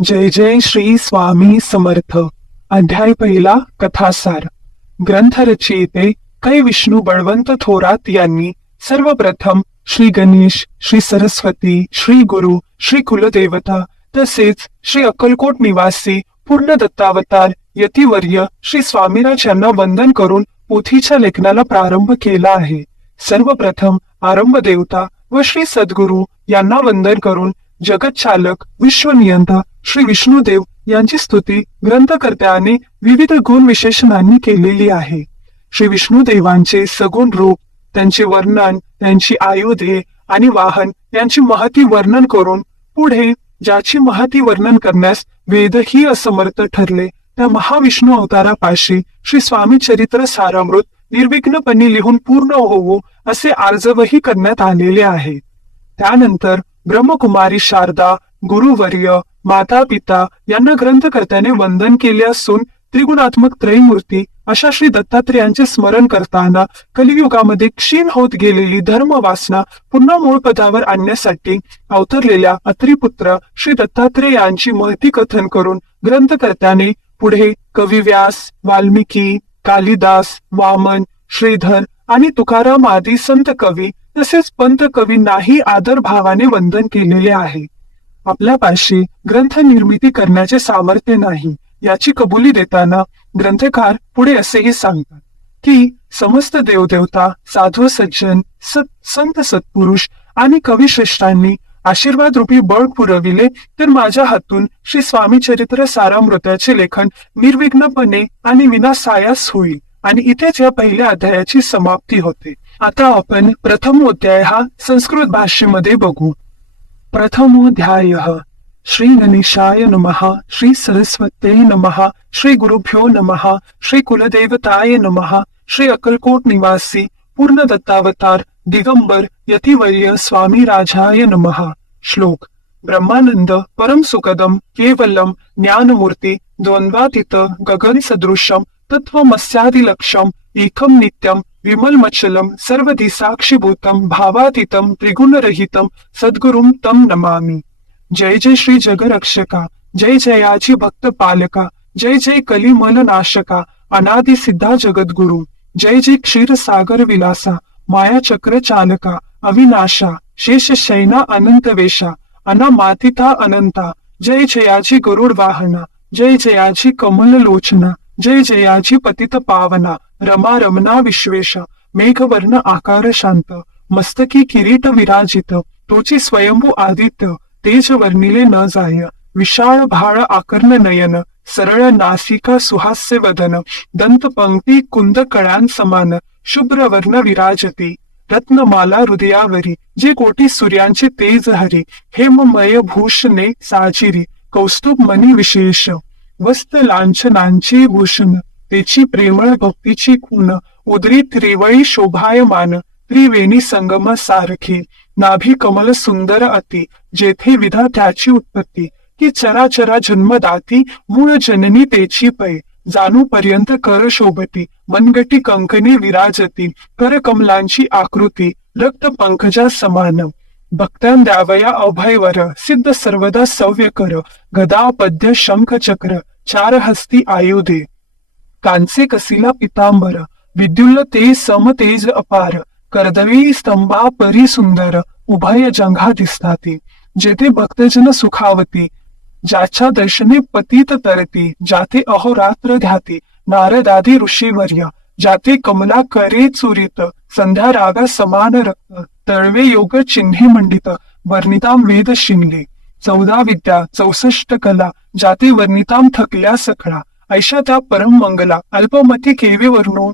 जय जय श्री स्वामी समर्थ. अध्याय पहिला कथासार. ग्रंथ रचयिते कै विष्णू बळवंत थोरात यांनी. सर्वप्रथम श्री गणेश श्री सरस्वती श्री गुरु श्री कुलदेवता तसेच श्री अक्कलकोट निवासी पूर्ण दत्तावतार यतिवर्य श्री स्वामीराज यांना वंदन करून पोथीच्या लेखनाला प्रारंभ केला आहे. सर्वप्रथम आरंभ देवता व श्री सद्गुरु यांना वंदन करून जगत चालक विश्वनियंता श्री विष्णुदेव यांची स्तुती ग्रंथकर्त्याने विविध गुण विशेषणांनी केलेली आहे. श्री विष्णुदेवांचे सगुण रूप त्यांचे वर्णन त्यांची आयुधे आणि वाहन यांची महती वर्णन करून पुढे ज्याची महती वर्णन करण्यास वेदही असमर्थ ठरले त्या महाविष्णू अवतारापाशी श्री स्वामी चरित्र सारामृत निर्विघ्नपणे लिहून पूर्ण होवो असे आर्जवही करण्यात आलेले आहे. त्यानंतर ब्रह्मकुमारी शारदा गुरुवर्य माता पिता यांना ग्रंथकर्त्याने वंदन केले असून त्रिगुणात्मक त्रयमूर्ती अशा श्री दत्तात्रेयांचे स्मरण करताना कलियुगामध्ये क्षीण होत गेलेली धर्म वासना पुन्हा मूळ पदावर आणण्यासाठी अवतरलेल्या अत्रिपुत्र श्री दत्तात्रेय यांची महती कथन करून ग्रंथकर्त्याने पुढे कविव्यास वाल्मिकी कालिदास वामन श्रीधर आणि तुकाराम आदी संत कवी तसेच पंत कवींनाही आदर भावाने वंदन केलेले आहे. आपल्यापाशी ग्रंथ निर्मिती करण्याचे सामर्थ्य नाही याची कबुली देताना ग्रंथकार पुढे असेही सांगतात की समस्त देवदेवता साधू सज्जन सत संत सत्पुरुष आणि कविश्रेष्ठांनी आशीर्वाद रूपी बळ पुरविले तर माझ्या हातून श्री स्वामी चरित्र सारामृताचे लेखन निर्विघ्नपणे आणि विना सायास होईल आणि इथेच या पहिल्या अध्यायाची समाप्ती होते. आता आपण प्रथम अध्याय हा संस्कृत भाषेमध्ये बघू. प्रथमोध्याय श्री गणेशाय नमः श्री सरस्वते नमः श्री गुरुभ्यो नमः श्री कुलदेवताय नमः श्री अक्कलकोट निवासी पूर्ण दत्तावतार दिगंबर यतिवर्य स्वामी राजाय नमः। श्लोक। ब्रह्मानंद परम सुखदम केवलम ज्ञानमूर्ती द्वंद्वातीत गगन सदृशम तत्वमस्यादिलक्षम एकम नित्यम विमलमचलम सर्व साक्षीभूतम भावातीतम त्रिगुणरहितम सद्गुरुम तम नमामी। जय जय श्री जगरक्षका जय जयाची भक्त पालका जय जय कलिमल नाशका अनादि सिद्धा जगद्गुरु जय जय क्षीर सागर विलासा माया चक्र चालका अविनाशा शेष शैना अनंत वेशा अनामातिता अनंता जय जयाची गरुड वाहना जय जयाची कमल लोचना जय जयाची पतित पावना रमा रमना विश्वेश मेघवर्ण आकार शांत मस्तकी किरीट विराजित तोची स्वयंभू आदित्य तेज वर्णिले न जाय विशाळ भाळ आकर्ण नयन सरळ नासिका सुहास्य वदन दंत पंक्ती कुंद कळ्यां समान शुभ्र वर्ण विराजती रत्नमाला हृदयावरी जे कोटी सूर्यांचे तेज हरी हेममय भूषणे साजिरी कौस्तुभ मनी विशेष वस्त लांछनांची भूषण त्याची प्रेमळ भक्तीची खून उदरी त्रिवळी शोभायमान त्रिवेणी संगम सारखी नाभी कमल सुंदर अति जेथे विधा त्याची उत्पत्ती की चराचरा जन्मदाती मूळ जननी तेची पै जाणू पर्यंत कर शोभती मनगटी कंकणी विराजती कर कमलांची आकृती रक्त पंकजा समान. भक्तां द्यावया अभयवर सिद्ध सर्वदा सव्य कर गदा पद्य शंख चक्र चार हस्ती आयुधे. कांचे कसिला पितांबर विद्युल्ल ते सम तेज अपार कर्दवी स्तंभा परी सुंदर उभय जंघा दिसताती जेथे भक्तजन सुखावती ज्याच्या दर्शने पतित तरती जाते अहोरात्र ध्याती नारदादी ऋषीवर्य जाते कमला करे चुरित संध्या रागा समान रक्त तळवे योग चिन्हे मंडित वर्णिताम वेद शिंगले चौदा विद्या चौसष्ट कला जाते वर्णिताम थकल्या सखळा ऐशा परम मंगला अल्पमती केवे नारद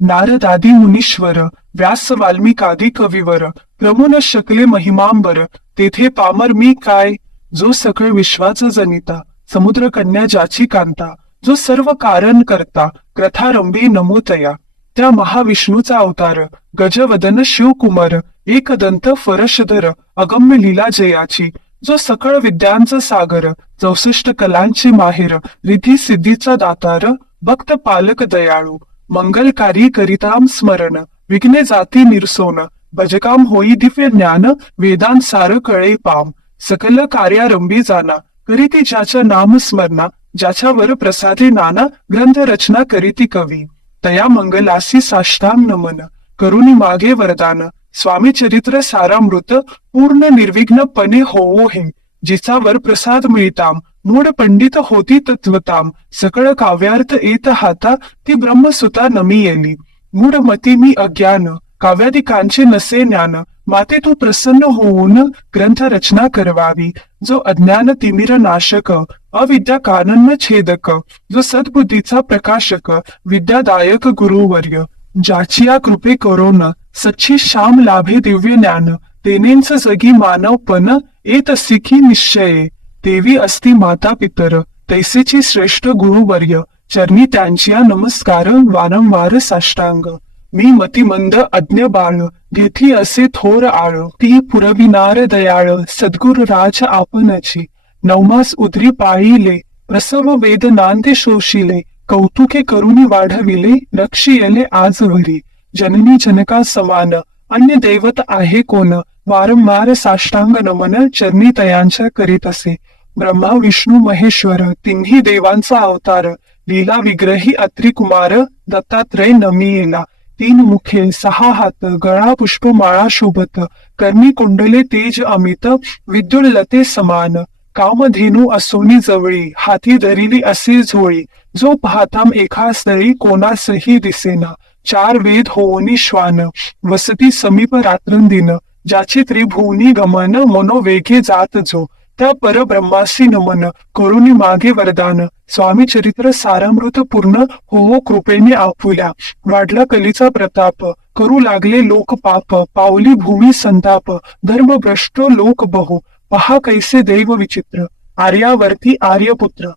नारदादी मुनीश्वर व्यास वाल्मिकादी कविवर प्रमुन शकले महिमांबर तेथे पामर मी काय? जो सकळ विश्वाच जनिता समुद्र कन्या ज्याची कांता जो सर्व कारण करता ग्रथारंभी नमोतया. त्या महाविष्णूचा अवतार गजवदन शिवकुमार एकदंत फरशधर अगम्य लीला जयाची जो सकळ विद्यांचा सागर चौसष्ट कलांचे माहेर रिधी सिद्धीचा दातार भक्त पालक दयाळू मंगलकारी करिताम स्मरण विघ्ने जाती निरसोन भजकाम होई दिव्य ज्ञान वेदांत सार कळे पाम सकल कार्यारंभी जाना करीती ज्याच्या नाम स्मरणा ज्याच्यावर प्रसादे नाना ग्रंथ रचना करीती कवी तया मंगलासी साष्टांग नमन करुणी मागे वरदान स्वामी चरित्र सारामृत पूर्ण निर्विघ्नपणे होवो हे जिचावर प्रसाद मिळताम मूळ पंडित होती तत्वताम सकळ काव्यार्थ येत हाता ती ब्रह्मसुता नमी येली. मूढ मती मी अज्ञान काव्यादिकांचे नसे ज्ञान माते तू प्रसन्न होऊन ग्रंथ रचना करवावी. जो अज्ञान तिमिर नाशक अविद्या कानन छेदक जो सद्बुद्धीचा प्रकाशक विद्यादायक गुरुवर्य ज्याची या कृपे करोन सच्ची श्याम लाभे दिव्य ज्ञान तेनेंच जगी मानवपण येत सिखी निश्चये. देवी असती माता पितर तैसेची श्रेष्ठ गुरुवर्य चरणी त्यांच्या नमस्कार वारंवार साष्टांग. मी मतिमंद अज्ञ बाळ घेतली असे थोर आळ ती पुरविनार दयाळ सद्गुरु राज आपणची. नवमास उदरी पाळीले प्रसव वेद नांदे शोषिले कौतुके करुणी वाढविले रक्षियले आजवरी जननी जनका समान अन्य दैवत आहे कोण? वारंवार साष्टांग नमन चरणी तयांच्या करीत असे. ब्रह्मा विष्णू महेश्वर तिन्ही देवांचा अवतार. लीला विग्रही अत्री कुमार दत्तात्रय नमी येला तीन मुखे सहा हात गळा पुष्प माळा शोभत. कर्मी कुंडले तेज अमित विद्युल्लते समान. कामधेनू असोनी जवळी. हाती धरिली असे झोळी. जो पाहताम एका स्थळी कोणासही दिसेना. चार वेद होवनी श्वान वसती समीप रात्रंदिन ज्याचे त्रिभुवनी गमन मनोवेगे जात जो त्या परब्रह्मासी नमन करुणी मागे वरदान स्वामी चरित्र सारामृत पूर्ण होवो कृपेने आपुल्या वाढला कलीचा प्रताप करू लागले लोक पाप पावली भूमी संताप धर्म भ्रष्ट लोक बहु पहा कैसे दैव विचित्र आर्यावरती आर्यपुत्र.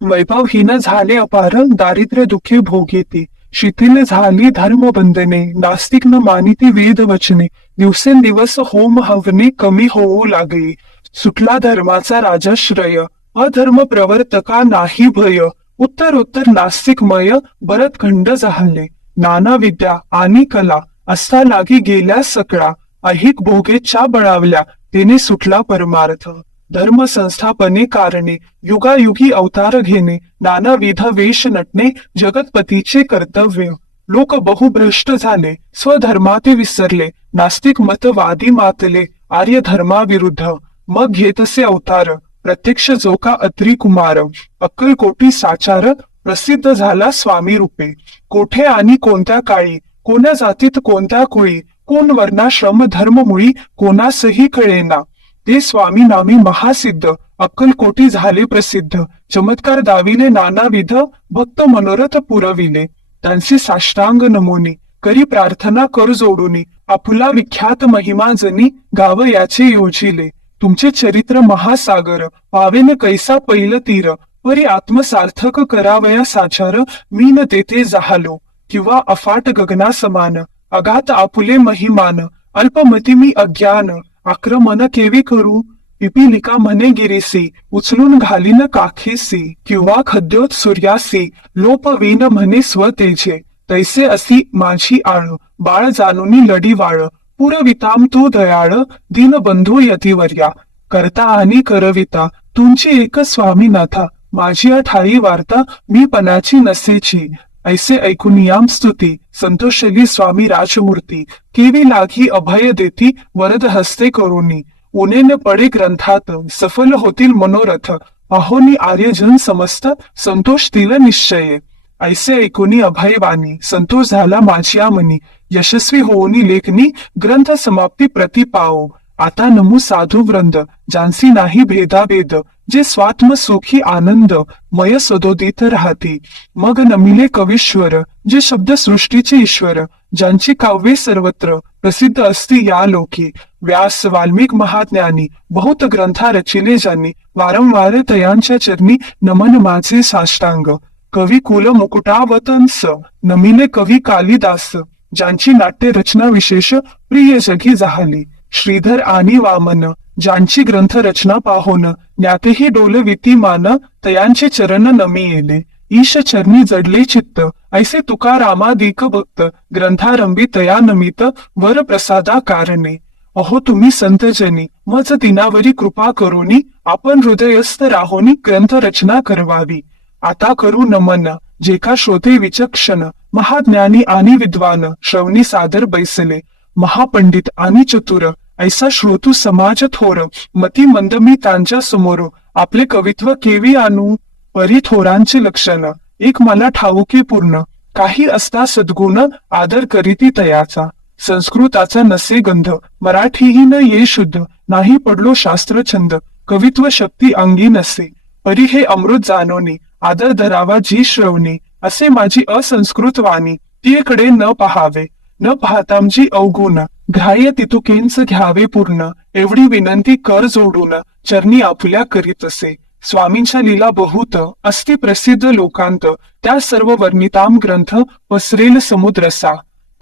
वैभवहीन झाले अपार दारिद्र्य दुखे भोगेती शिथिल झाली धर्म बंधने नास्तिक न मानिती वेद वचने दिवसेंदिवस होम हवने कमी होऊ लागली. सुटला धर्माचा राजाश्रय अधर्म प्रवर्तका नाही भय उत्तर उत्तर नास्तिकमय भरतखंड झाले. नाना विद्या आणि कला असता लागी गेल्या सकळा अहिक भोगेच्या बळावल्या तिने सुटला परमार्थ. धर्म संस्थापने कारणे युगायुगी अवतार घेणे नानाविध वेश नटणे जगतपतीचे कर्तव्य. लोक बहुभ्रष्ट झाले स्वधर्माते विसरले नास्तिक मतवादी मातले आर्य धर्माविरुद्ध मग घेतसे अवतार. प्रत्यक्ष जोका अत्री कुमार. अक्कलकोटी साचार प्रसिद्ध झाला स्वामी रूपे. कोठे आणि कोणत्या काळी कोण्या जातीत कोणत्या कुळी कोण वर्णाश्रम धर्ममुळी कोणासही कळेना. ते स्वामी नामी महासिद्ध अक्कलकोटी झाले प्रसिद्ध चमत्कार दाविले नानाविध भक्त मनोरथ पुरविले. त्यांचे साष्टांग नमोनी करी प्रार्थना कर जोडूनी आपुला विख्यात महिमा जनी गाव याचे योजिले. तुमचे चरित्र महासागर पावेन कैसा पैल तीर परी आत्मसार्थक करावया साचार मी न तेथे जाहलो. किंवा अफाट गगना समान अगात आपुले महिमान अल्पमती मी अज्ञान आक्रमण केवी करू? पिपिलिका म्हणे गिरीसी उचलून घालीन काखेसी किंवा खद्योत सूर्यासी लोपवीन म्हणे स्वतेजे. तैसे असी माझी आळ बाळ जानुनी लढी वाळ. पुरविताम तू दयाळ दीनबंधू यतिवर्या. करता आणि करविता तुमची एक स्वामीनाथा. माझी ठाई वार्ता मी पणाची नसेची. ऐसे ऐकून याम स्तुती संतोषली स्वामी राजमूर्ती केवी लागी अभय देती वरद हस्ते करुणी। उनेन पडे ग्रंथात सफल होतील मनोरथ। अहोनी आर्यजन समस्त संतोष दिल निश्चये। ऐसे ऐकुनी अभयवाणी संतोष झाला माझ्या मनी यशस्वी होऊनी लेखनी ग्रंथ समाप्ती प्रति पाओ। आता नमू साधू वृंद ज्यांसी नाही भेदाभेद जे स्वात्म सुखी आनंद मय सदोदित राहती. मग नमिले कवीश्वर जे शब्द सृष्टीचे ईश्वर ज्यांची काव्ये सर्वत्र प्रसिद्ध असती या लोकी. व्यास वाल्मिक महाज्ञानी बहुत ग्रंथा रचिले ज्यांनी वारंवार तयांच्या चरणी नमन माझे साष्टांग. कवी कुल मुकुटावतंस नमिले कवी कालिदास ज्यांची नाट्य रचना विशेष प्रिय जगी झाली श्रीधर आणि वामन ज्यांची ग्रंथ रचना पाहून ज्ञातेही डोल वितीमान तयांचे चरण नमी येले. ईश चरणी जडले चित्त ऐसे तुकारामादिक भक्त ग्रंथारंभी तया नमित वर प्रसादा कारणे. अहो तुम्ही संतजनी मज दिनावरी कृपा करुनी आपण हृदयस्थ राहोनी ग्रंथ रचना करवावी. आता करू नमन जे का श्रोते विचक्षण महाज्ञानी आणि विद्वान श्रवणी सादर बैसले. महापंडित आणि चतुर ऐसा श्रोतू समाज थोर मती मंद मी त्यांच्यासमोर आपले कवित्व केवी आणू परी थोरांचे लक्षण एक मला ठाऊके पूर्ण काही असता सद्गुण आदर करीती तयाचा संस्कृताचा नसे गंध मराठीही न ये शुद्ध नाही पडलो शास्त्र छंद कवित्व शक्ती अंगी नसे परी हे अमृत जाणवणे आदर धरावा जी श्रवणे असे माझी असंस्कृत वाणी तीकडे न पहावे न पाहतामजी अवगुण ग्राह्य तितुकेंच घ्यावे पूर्ण एवढी विनंती कर जोडून चरणी आपल्या करीत असे. स्वामींच्या लीला बहुत अस्ति प्रसिद्ध लोकांत त्या सर्व वर्णिताम ग्रंथ पसरेल समुद्रसा.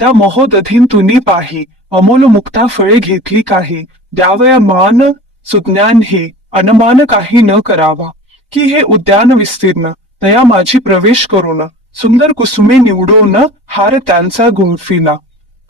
त्या महोदधीन तुनी पाही अमोल मुक्ता फळे घेतली काही द्यावया मान सुज्ञान हे अनमान काही न करावा. की हे उद्यान विस्तीर्ण तया माझी प्रवेश करून सुंदर कुसुमे निवडून हार त्यांचा गुंफिला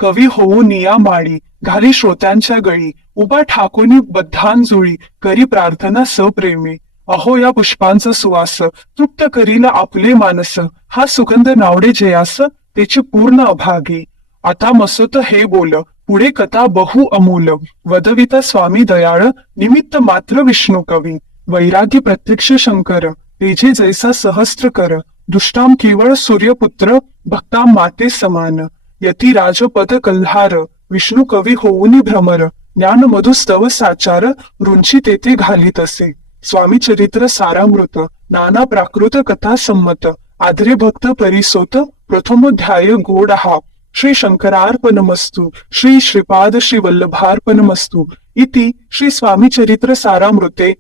कवी होऊ निया माळी घाली श्रोत्यांच्या गळी उभा ठाकुनी बद्धांजुळी करी प्रार्थना सप्रेमी. अहो या पुष्पांचा सुवास तृप्त करील आपले मानस हा सुगंध नावडे जयास त्याची पूर्ण अभागी. आता मसत हे बोल पुढे कथा बहु अमूल. वदविता स्वामी दयाळ निमित्त मात्र विष्णू कवी. वैरागी प्रत्यक्ष शंकर तेजे जैसा सहस्त्र कर दुष्टाम केवळ सूर्यपुत्र भक्ताम माते समान. यती राजपद कल्हार विष्णू कवी होऊनी भ्रमर ज्ञान मधुस्तव साचार रुंची तेथे घालीत असे. स्वामी चरित्र सारामृत नाना प्राकृत कथा संमत आदरे भक्त परिसोत प्रथमोध्याय गोड हा. श्री शंकरार्पणमस्तु श्री श्रीपाद श्री वल्लभार्पणमस्तु इति श्री स्वामी चरित्र सारामृते.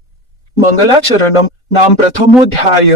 मंगलाचरणम नाम प्रथमोध्याय